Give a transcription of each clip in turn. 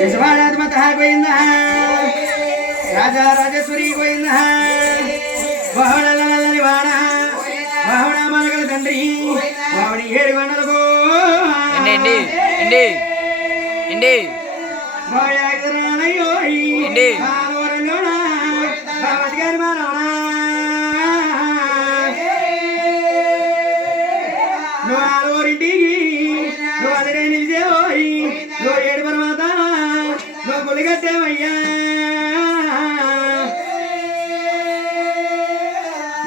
యశవాడాత్మత గోవింద రాజా రాజేశ్వరి గోవింద బహుళలని వాడ బహుళ మనగల తండ్రి బావని 7 గంటలకు నువ్వు అదే నిలిచేవోయి నువ్వు 7 పరమాత నువ్వు గులిగట్టేవయ్యా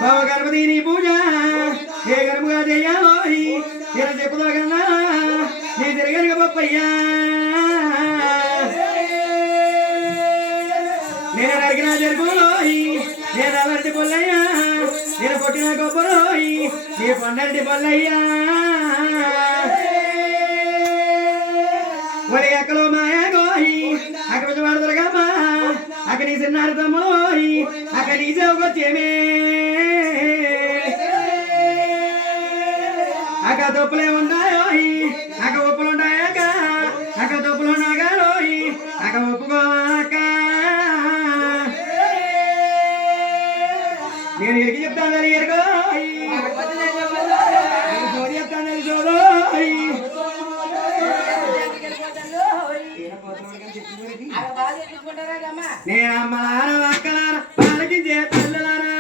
బావ గణపతి నీ పూజ ఏ గర్భగా చెయ్యాలోయి నేను చెప్పుదో కన్నా నీ తిరగనుక పప్పయ్యా నేను అడిగిన జరుగులోయి నేను అలర్టి పొల్లయ్యా నేను కొట్టిన గొప్పరోయి నీ పండంటి పొల్లయ్యా ఒడి ఎక్కలో మాయా గోయి అక్క వాడదరగమ్మా అక్క నీ చిన్నారు తమ్మోయి అక్క నీ చెవుకొచ్చేమే అక్క తొప్పులే ఉంటాయోయి అక్క ఒప్పులు ఉంటాయాక అక్క తొప్పులు నాగాలోయి అక్క ఒప్పుకోవాక నేను ఎరికి చెప్తాను ఎరుకోయి చోది చెప్తాను చోదోయి నేను అమ్మలారా అక్కలారా వాళ్ళకి చేతల్లారా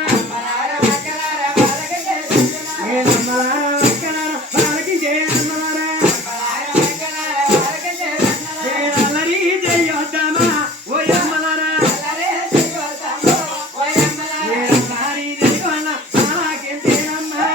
నేను అమ్మలారా అక్కలారా వాళ్ళకి చేయమ్మలారా నేను అల్లరి చెయ్యొద్దామా ఓ అమ్మలారా నేను అల్లరి చెయ్యొన్నా అలాగే చేయమ్మా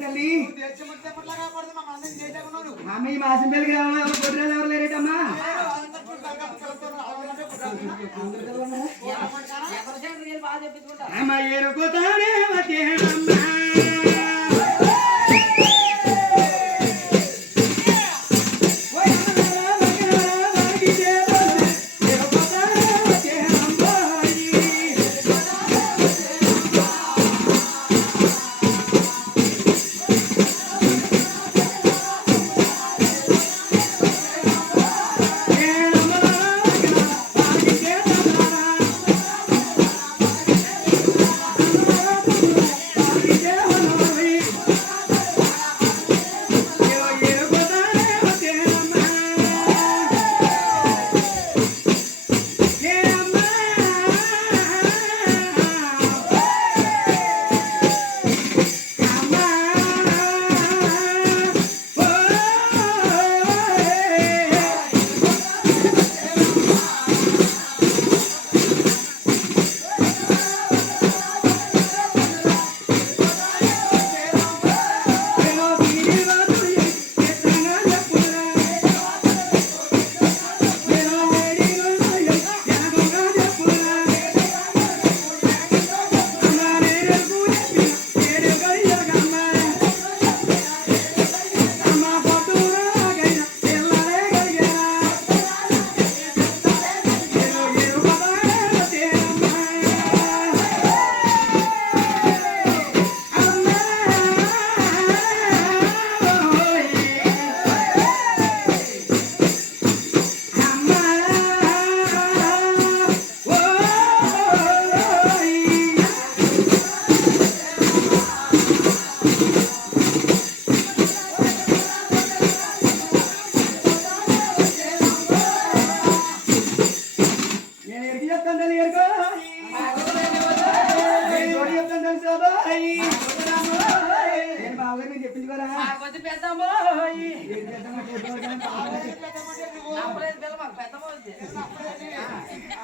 తల్లి అమ్మ ఈ మాసం పెళ్ళికి రావాలి పొద్దున ఎవరు లేరేటమ్మా అమ్మ ఎరుకుతానే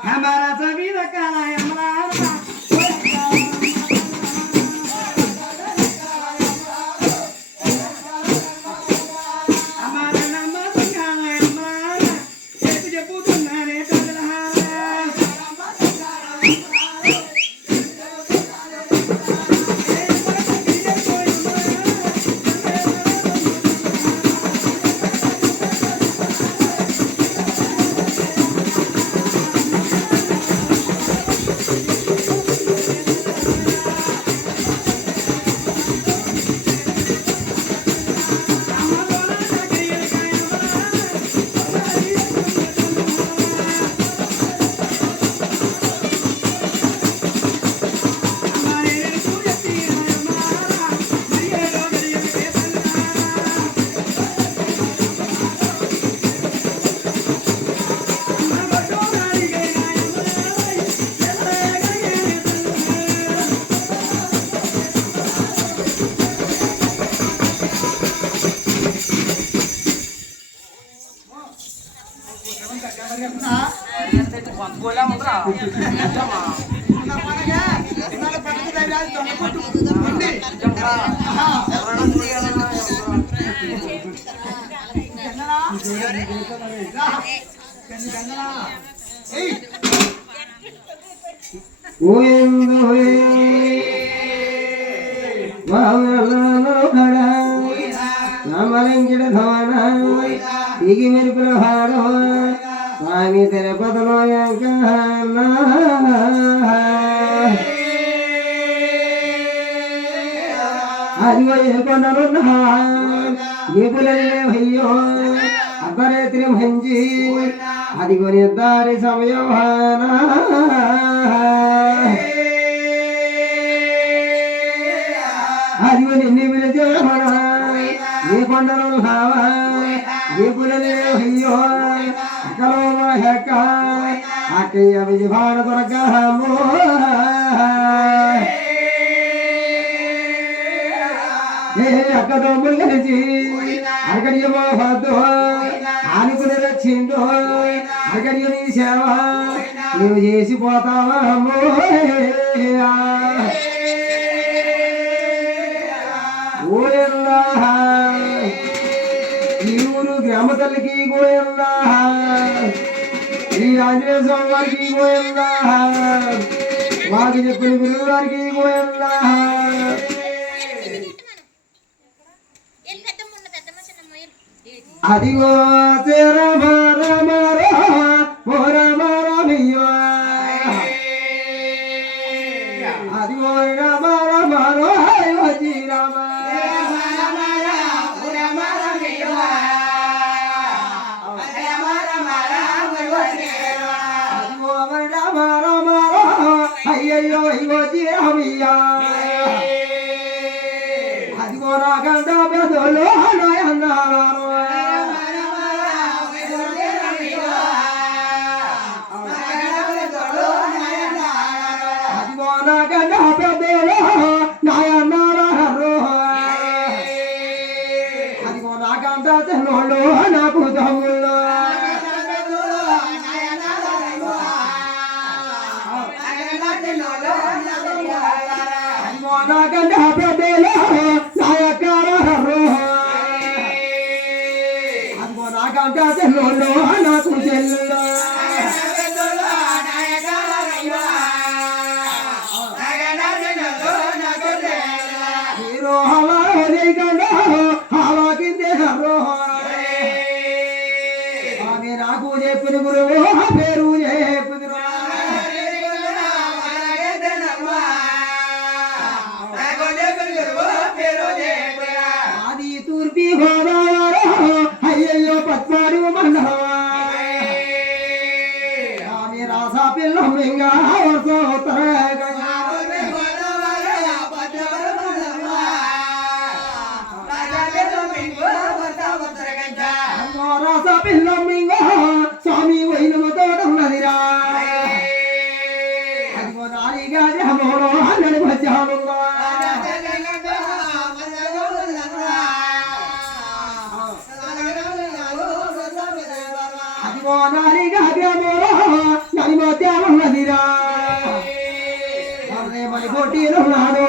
हमारा सभी रखा है हमारा ఈగి మెరుపుల హాడో స్వామి తిరుపతిలో అదిగో ఏ కొండలున్నా ఏ పులయ్యో అర్ధరేత్రి మంచి అదిగో నిర్ధారి సమయం అదిగో నిన్ను పిలిచే ఏ కొండలు కావా ఏ పులయ్యో అక్కలో హెక్క అక్కయ్య విజయభార దొరకమో అక్కతో ముల్లరిచి అరకడియమో హద్దో ఆనుకుని రచ్చిందో అరకడియ నీ సేవ నువ్వు చేసిపోతావా ఓయల్లా ఈ ఊరు గ్రామ తల్లికి గోయల్లా ఈ ఆంజనేయ స్వామి వారికి గోయల్లా మాకు చెప్పిన గురువు గారికి గోయల్లా అదిగో రమ రమ రమ రమయ్యో అదిగో రమ రమ రమజీ రమ అదిగో రమ రమ అయ్యయ్యో ఇవజీ రమయ్యా అదిగో రాగంట పెదలో నాయన్నారు అదిగో నాకంట చెల్లోళ్ళు నాకు తమ్ముళ్ళు అదిగో నాకంట పెద్దలు నాయకారు అదిగో నాకంట చెల్లోళ్ళు నాకు చెల్లుళ్ళు నాకు చెప్పిన గురువు పేరు చెప్పుదురు అది తూర్పి గోదావరి అయ్యయ్యో పత్మారు మండలమా ఆమె రాసా పిల్ల మింగా వర్ష ఉత్తర రాసా పిల్ల మింగా స్వామి వైనమ తోట ఉన్నదిరా అదిగో నారిగా జమోలో నడిపచ్చానుందా అదిగో నారిగా జమోలో నడిపచ్చానున్నదిరా మని కొట్టిలో నాడు